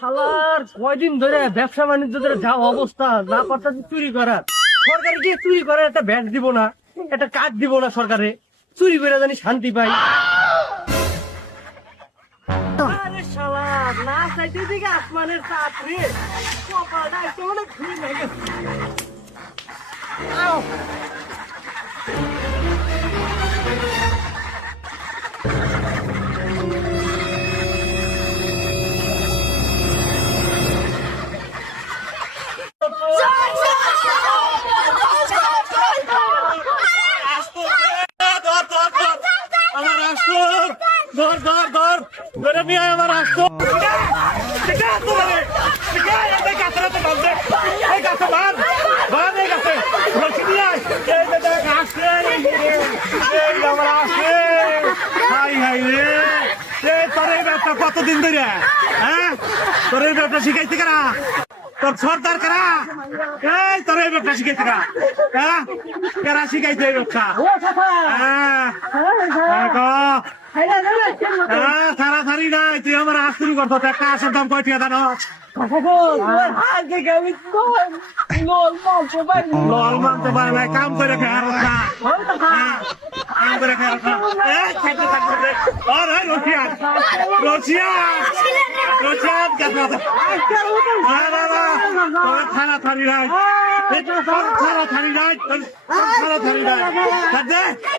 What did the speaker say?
শালার কয়দিন ধরে ব্যবসা বাণিজ্য ধরে যা অবস্থা, না পারতাছি চুরি করার। সরকারে গিয়ে চুরি করার একটা ব্যাগ দিব না, একটা কার্ড দিব না সরকারে, চুরি করে জানি শান্তি পাই। আরে শালার না চাইতে দিকে আসমানের চাপ রে, কপালটা একটু মানে ঘুরে লাগে। আও আমার আসর ধর ধর ধর ধরে নিয়ে আয় আমার আসর। কতদিন ধরে হ্যাঁ তোর এই ব্যবসা শিখাইতে কারা, তোর সর্দার কারা, এই তোর এই ব্যবসা শিখাইতে কারা, হ্যাঁ কারা শিখাইতে এই ব্যবসা? তাড়াতাড়ি নাই, তুই আমার হাত শুরু করতো, একটা আসর দাম কয় টাকা জানো? লল মানতে পারে না, কাম করে খেয়ার কাম করে খেয়ার রশিয়ান রশিয়ান রশিয়ান তাড়াতাড়ি নাই, তাড়াতাড়ি নাই, তাড়াতাড়ি নাই।